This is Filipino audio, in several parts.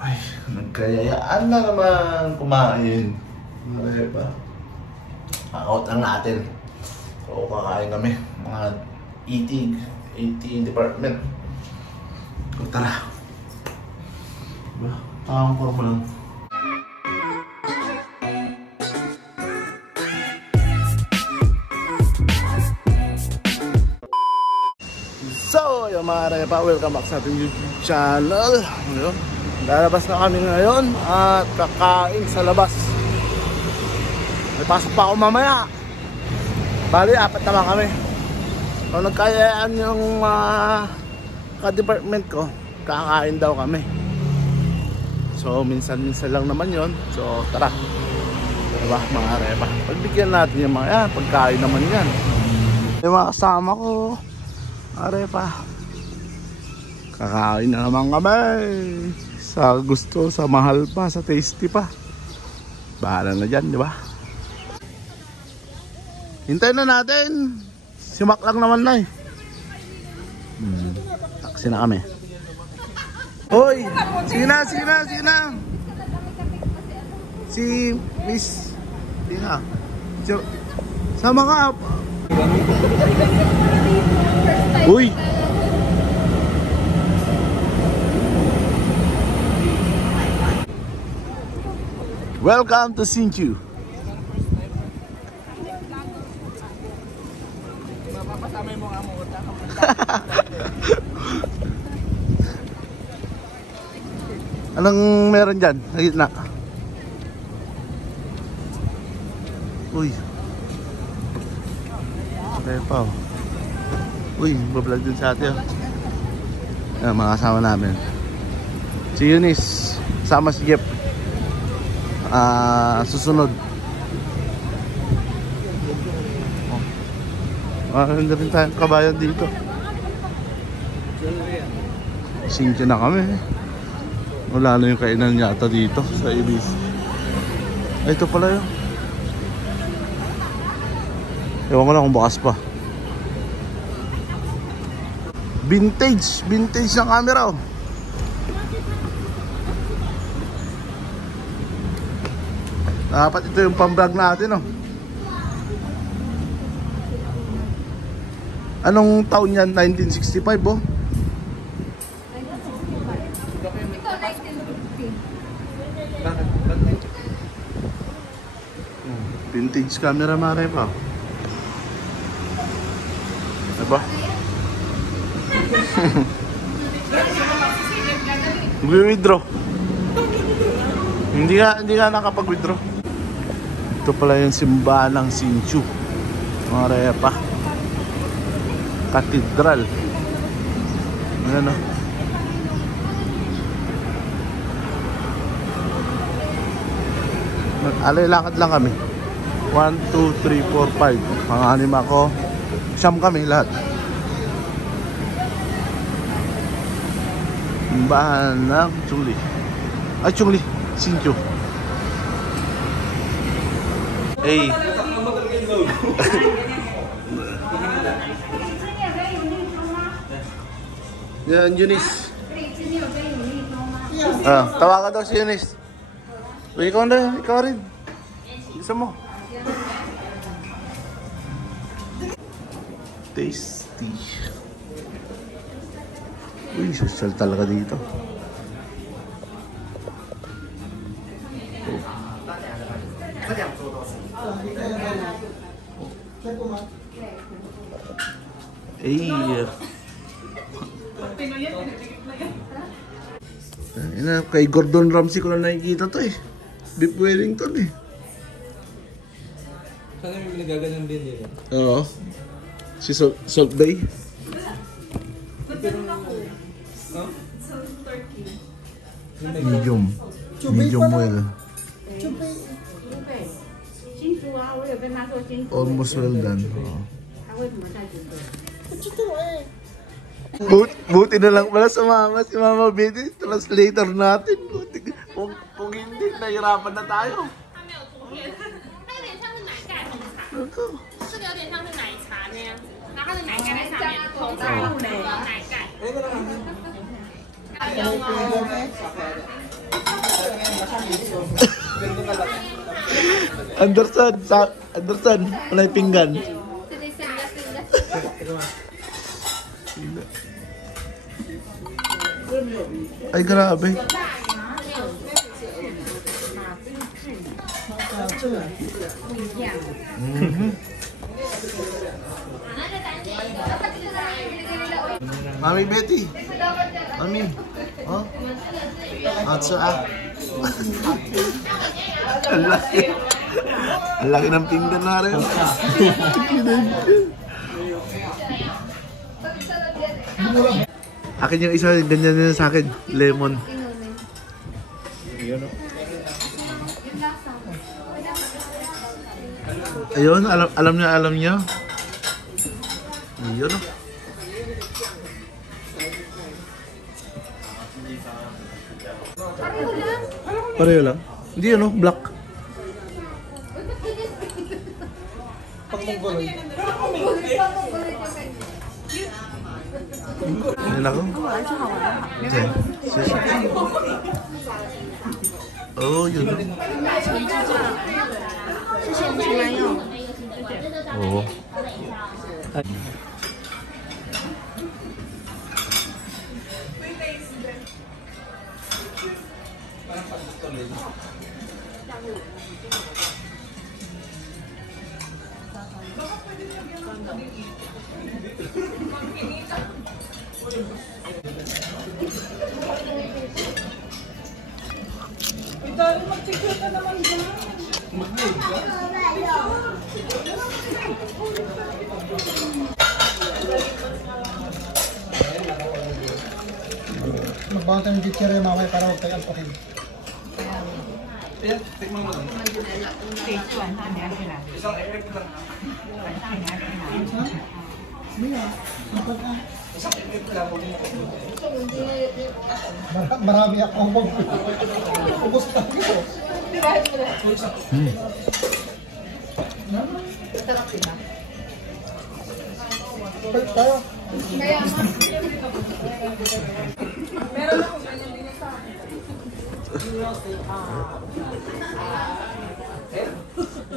Ay, nagkayayaan na naman kumain. Ano ba? Out lang natin. So, kakain kami. Mga eating department. So, tara. Diba? Takang forma lang. So, yung mga repa, welcome back sa ating YouTube channel. Ayun. Lalabas na kami ngayon at kakain sa labas. May pasok pa ako mamaya. Bali, 4 naman kami. So, nagkayaan yung ka-department ko. Kakain daw kami. So, minsan-minsan lang naman yon. So, tara. Diba, mga repa? Pagbigyan natin yung mga yan. Pagkain naman yan. Yung mga kasama ko. Arepa. Kakain na naman kami. Sa gusto, sa mahal pa, sa tasty pa. Bahala na dyan, di ba? Hintayin na natin. Simak lang naman na eh. Taksi na kami. Hoy! Sina. Si Miss Sina. Sama ka. Uy! Welcome to Sinchu. Mapapasama mo nga mo. Anong meron dyan? Sa gitna. Uy. Okay pa oh. Uy, bablog din sa atin. Ayan, mga kasama namin. Si Eunice, kasama si Jeff. Susunod. Hindi rin tayong kabayan dito. Singkyo na kami. Wala na yung kainan yata dito sa Ibis. Ay, ito pala yun. Ewan ko na kung bukas pa. Vintage na camera oh. Dapat ito yung pang-vlog natin oh. Anong taon yan? 1965 oh. Vintage camera mare pa. Diba? Withdraw. Hindi ka nakapag-withdraw. Ito pala yung simbahan ng Sinchu. Mga repa. Cathedral. Ayan o. Alay lakad lang kami. 1, 2, 3, 4, 5. Mga anima ko. Siyam kami lahat. Simbahan ng Chungli. Ay, Chungli. Sinchu. Hey. Yan, Eunice. Tawagan daw si Eunice. Ikaw rin. Isa mo. Tasty. Uy, social talaga dito. Kay Gordon Ramsay ko na nakikita to eh. Beef Wellington eh. Sana may nagaganyan din yun. Oo. Si Salt Bay. Medium well. Almost well done. Buti na lang pala sa mama, si Mama Betty, translator natin. Kung hindi, nahirapan na tayo. Anderson, Anderson, wala yung pinggan. Ay, grabe. Mami Betty. Mami. Oh. Atsa ah. Ang laki. Ang laki ng pinggan na rin. Akin yung isa, ganyan na sa akin. Lemon. Ayun, alam niya. Ayun. Pareho lang? Hindi yun, no? Black. Ayun ako. Okay. Oh, yun. Oo. Mag-secure ka naman dyan. Magbawan tayo ng gitsira yung mamay para huwag tayo alpakin. Tikman mo lang. Isang effect lang. Isang effect lang. Marami ako. Ubus tayo. Sarap sila. Balik tayo. Meron ako ganyan din sa akin.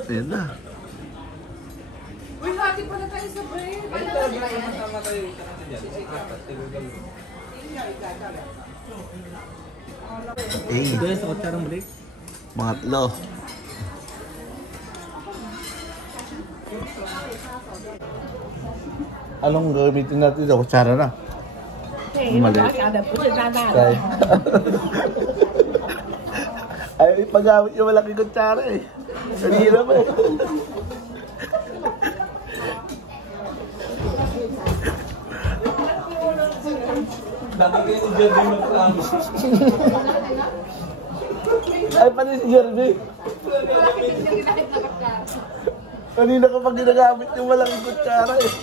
Ayan na. Uy, hati pala tayo sa bread. Sama tayo kasi dyan. Eh, sa kutsarang break. mga tlo. Anong gamitin natin sa kutsara na? Mali. Kaya. Ay, pag-gamit yung malaking kutsara eh. Kanina ba eh. Dapat kayo si Jeremy mag-promise. Ay, pati si Jeremy. Kanina ko pag ginagamit yung malaking kutsara eh.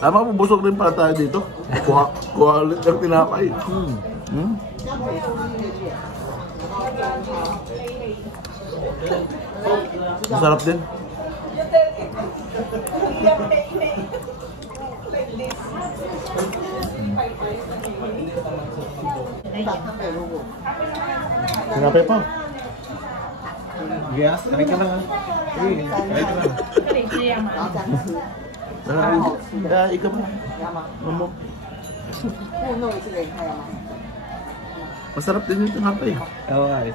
Tama, bubusog rin pala tayo dito. Kuha ulit ng tinapay. Masarap din. Tinapay pa. Yeah, tarik ka lang ha. Tarik ka lang. Ikaw mo. Mamok. Masarap din yung tinapay. Oo, ay.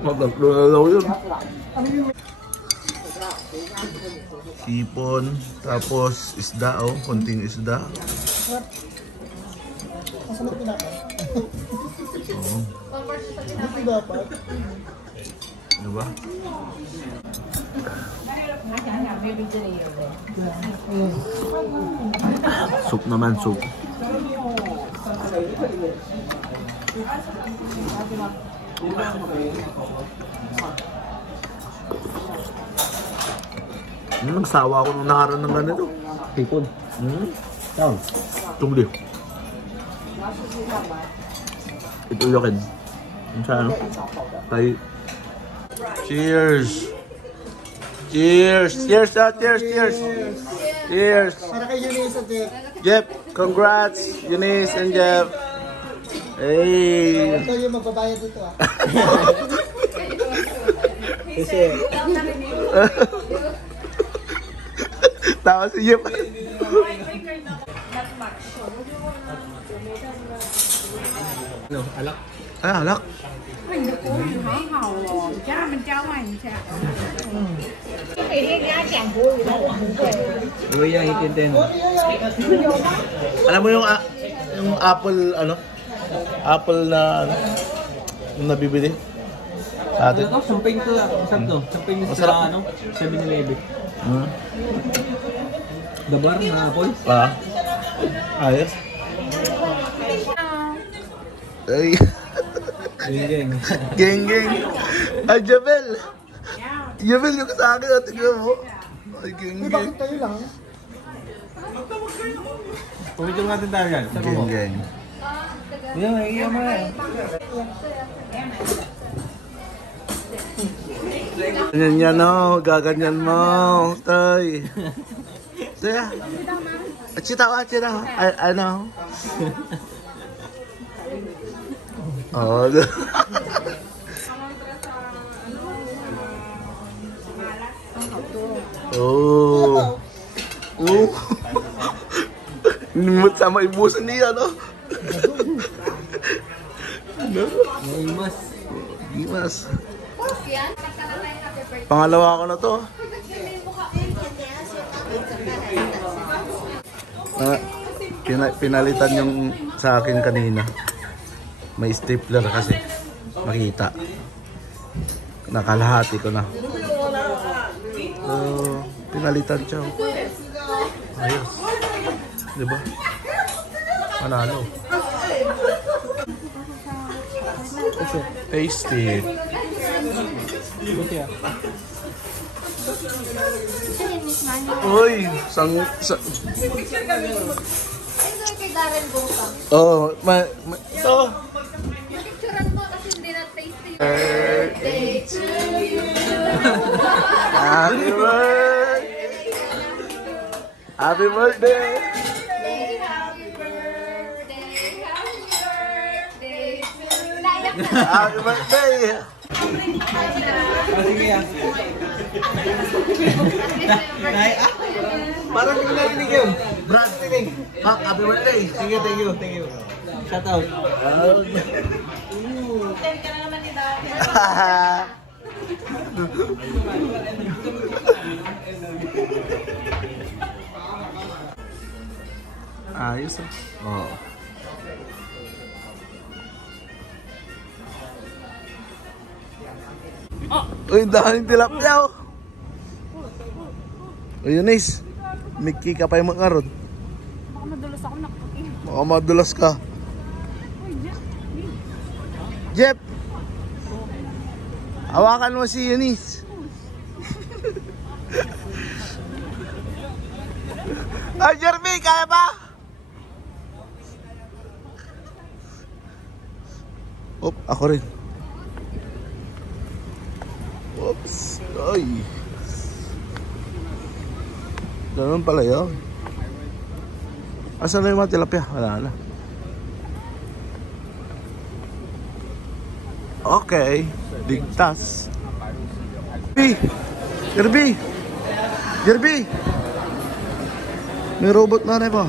Magdalaw yun. Sipon, tapos isda oh, konting isda. Masarap din ako. Oo. Hindi dapat. Diba? Soup naman, soup. Nagsawa ako nung nakaraan ng ganito. Hipon. Saan? Tungli. Ito yakin. Ano siya, ano? Ay. Cheers! Cheers! Cheers! Cheers! Cheers! Cheers! Para kay Eunice at Jeff. Jeff, congrats! Eunice and Jeff. Hey! Ito yung magbabayad dito ah. Kasi, Tawa si Jeff. ano, alak? Ay, alak. Mình được uống thì hỏi hầu cha mình trao mày sao thì cái gái chàng vui gì đó Uy, yung itintin. Alam mo yung apple, ano? Apple na, ano? Yung nabibili? Sa atin? Ano to? Champagne to. Masarap to. Champagne sa Masarap. ano? 7-Eleven. Hmm? Dabar na apple. Ah? Ayos? Ay. Geng. Geng, geng. Ay, Jabel. Jabel yung sa akin. Tingnan mo. Ay, geng, Uy, geng. bakit kayo lang? Pumidyo natin tayo yan. Geng, geng. Yan, iya mo na. Ganyan yan, no? Gaganyan mo. Tay. Saya. Chitawa, chitawa. I know. Oh. Oh. Oh. Nimut sama ibusan niya, no? Naimas. Gimas. Pangalawa ko na to. Pinalitan yung sa akin kanina. May stapler kasi. Makita. Nakalahati ko na. So, pinalitan siya. Ayos. Diba? Manalo. Tasty. Buti ah. Uy! kay Darren Bongka Oh, ito. picturean mo kasi hindi na tasty Birthday to you. Happy birthday. Happy birthday. happy birthday to you. Happy birthday. Sige ah. Parang hindi narinig yun. Brad, happy birthday. Thank you. Shout out. Ayos ah. Oh. Uy, daming tilapia oh. Uy, Eunice. Mickey ka pa yung makaroon. Baka madulas ako nakapagin. Baka madulas ka. Uy, Jeff! Hawakan mo si Eunice. Ay, Jeremy, kaya ba? Op, ako rin. Oops. Ay. Ganun pala yun. Asan na yung mga tilapia? Wala na. Okay. Ligtas. Jerby! Jerby! May robot na rin po.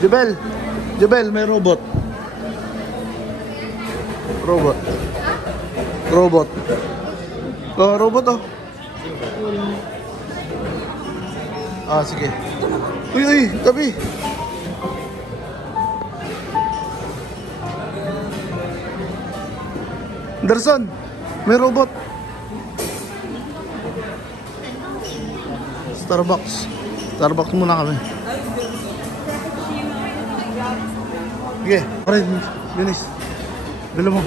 Jebel, may robot. Robot. Oh, robot oh. Ah, sige. Uy, tabi. Anderson, may robot. Starbucks muna kami. Sige, pare, Dennis. Dala mo.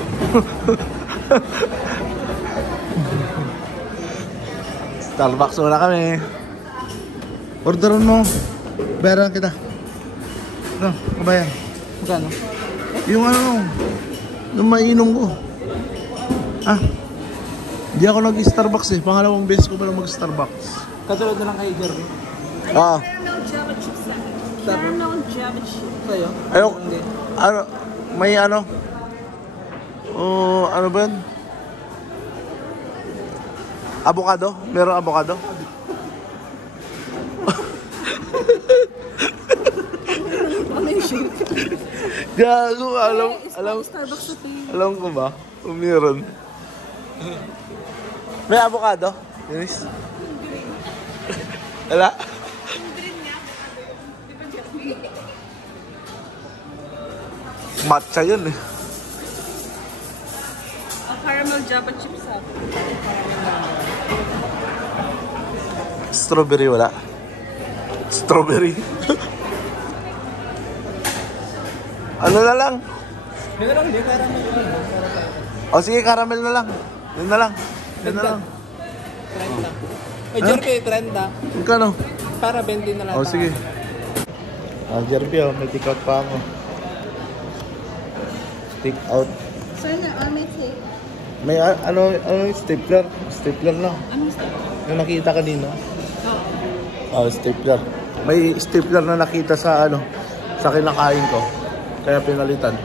Starbucks muna kami. Orderan mo. Bayaran kita. Ano, kabayan. Magkano? Yung ano, nung mainom ko. Ah, hindi ako nag-Starbucks eh. Pangalawang beses ko pala mag-Starbucks. Katulad na lang kay Jeremy. Ah, Caramel Java chip. Sa'yo? ayaw, ano, may ano, ano ba yun? Avocado? Meron avocado? Ano yung shake? Gago, alam Starbucks sa tea. alam ko ba? Kung meron. May avocado? Dennis? Wala? Matcha yun eh. Caramel Java chips ako. Strawberry wala. Strawberry. Ano na lang? Hindi na lang, hindi. Caramel. O sige, caramel na lang. Yun na lang. Yun na lang. 30. Ay, Jeremy, 30. Magkano? Para 20 na lang. O sige. Jerby, may take out pa ako. Take out. Sana, may take. May ano stapler? Stapler lang. Anong stapler? Yung nakita kanina. Oh, stapler. May stapler na nakita sa sa kinakain ko. Kaya pinalitan.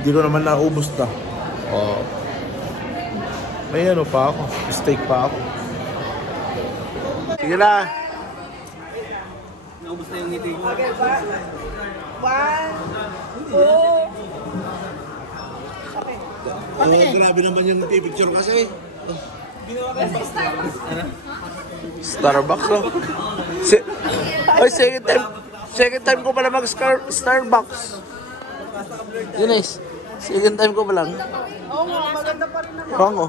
Hindi ko naman naubos na. Oh. May pa ako. Steak pa ako. Sige na. Naubos na yung ngiti ko. Okay ba? 1, 2. Oh, grabe naman yung picture kasi. Starbucks, no? Oy, second time ko pala mag-Starbucks. Ines, second time ko pa lang. Oo nga, maganda pa rin naman. Oo.